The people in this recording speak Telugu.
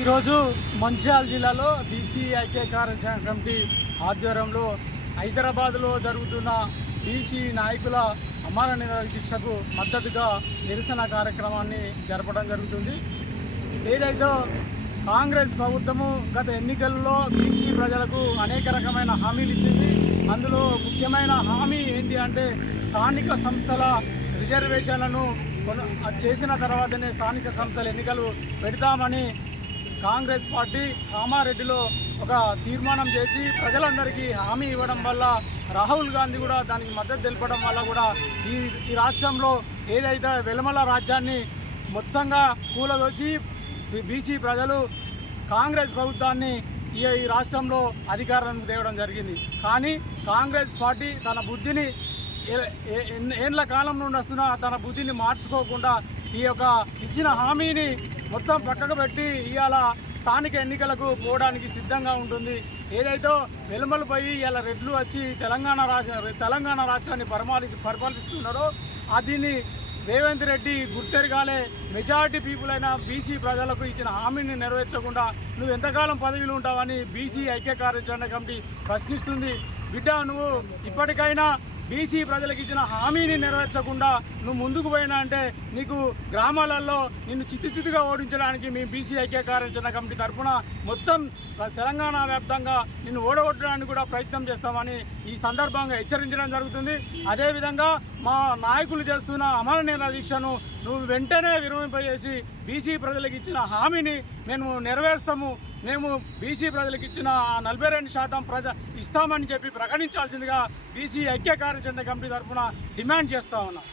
ఈరోజు మంచిర్యాల జిల్లాలో బీసీ ఐక్య కార్యాచరణ కమిటీ ఆధ్వర్యంలో హైదరాబాద్లో జరుగుతున్న బీసీ నాయకుల అమర నిరాహార దీక్షకు మద్దతుగా నిరసన కార్యక్రమాన్ని జరపడం జరుగుతుంది. ఏదైతే కాంగ్రెస్ ప్రభుత్వము గత ఎన్నికల్లో బీసీ ప్రజలకు అనేక రకమైన హామీలు ఇచ్చింది. అందులో ముఖ్యమైన హామీ ఏంటి అంటే స్థానిక సంస్థల రిజర్వేషన్లను చేసిన తర్వాతనే స్థానిక సంస్థల ఎన్నికలు పెడతామని కాంగ్రెస్ పార్టీ కామారెడ్డిలో ఒక తీర్మానం చేసి ప్రజలందరికీ హామీ ఇవ్వడం వల్ల రాహుల్ గాంధీ కూడా దానికి మద్దతు తెలపడం వల్ల కూడా ఈ రాష్ట్రంలో ఏదైతే వెలమల రాజ్యాన్ని మొత్తంగా కూలదోసి బీసీ ప్రజలు కాంగ్రెస్ ప్రభుత్వాన్ని ఈ రాష్ట్రంలో అధికారానికి తేవడం జరిగింది. కానీ కాంగ్రెస్ పార్టీ తన బుద్ధిని ఏళ్ల కాలం నుండి వస్తున్న తన బుద్ధిని మార్చుకోకుండా ఈ యొక్క ఇచ్చిన హామీని మొత్తం పక్కకు పెట్టి ఇవాళ స్థానిక ఎన్నికలకు పోవడానికి సిద్ధంగా ఉంటుంది. ఏదైతే వెలుమలు పోయి ఇలా రెడ్లు వచ్చి తెలంగాణ రాష్ట్రాన్ని పరిపాలిస్తున్నారో దీన్ని రేవంత్ రెడ్డి గుర్తెరగాలే. మెజారిటీ పీపుల్ అయిన బీసీ ప్రజలకు ఇచ్చిన హామీని నెరవేర్చకుండా నువ్వు ఎంతకాలం పదవిలో ఉంటావని బీసీ ఐక్య కార్యాచరణ కమిటీ ప్రశ్నిస్తుంది. బిడ్డ, నువ్వు ఇప్పటికైనా బీసీ ప్రజలకు ఇచ్చిన హామీని నెరవేర్చకుండా నువ్వు ముందుకు పోయినా అంటే నీకు గ్రామాలలో నిన్ను చిత్తుగా ఓడించడానికి మేము బీసీ ఐక్య కార్యాచరణ కమిటీ తరఫున మొత్తం తెలంగాణ వ్యాప్తంగా నిన్ను ఓడగొట్టడానికి కూడా ప్రయత్నం చేస్తామని ఈ సందర్భంగా హెచ్చరించడం జరుగుతుంది. అదేవిధంగా మా నాయకులు చేస్తున్న అమర నిరాహార దీక్షను నువ్వు వెంటనే విరమింపజేసి బీసీ ప్రజలకు ఇచ్చిన హామీని మేము నెరవేరుస్తాము, మేము బీసీ ప్రజలకు ఇచ్చిన 42% ఇస్తామని చెప్పి ప్రకటించాల్సిందిగా బీసీ ఐక్య కార్యాచరణ కమిటీ తరఫున డిమాండ్ చేస్తా ఉన్నాం.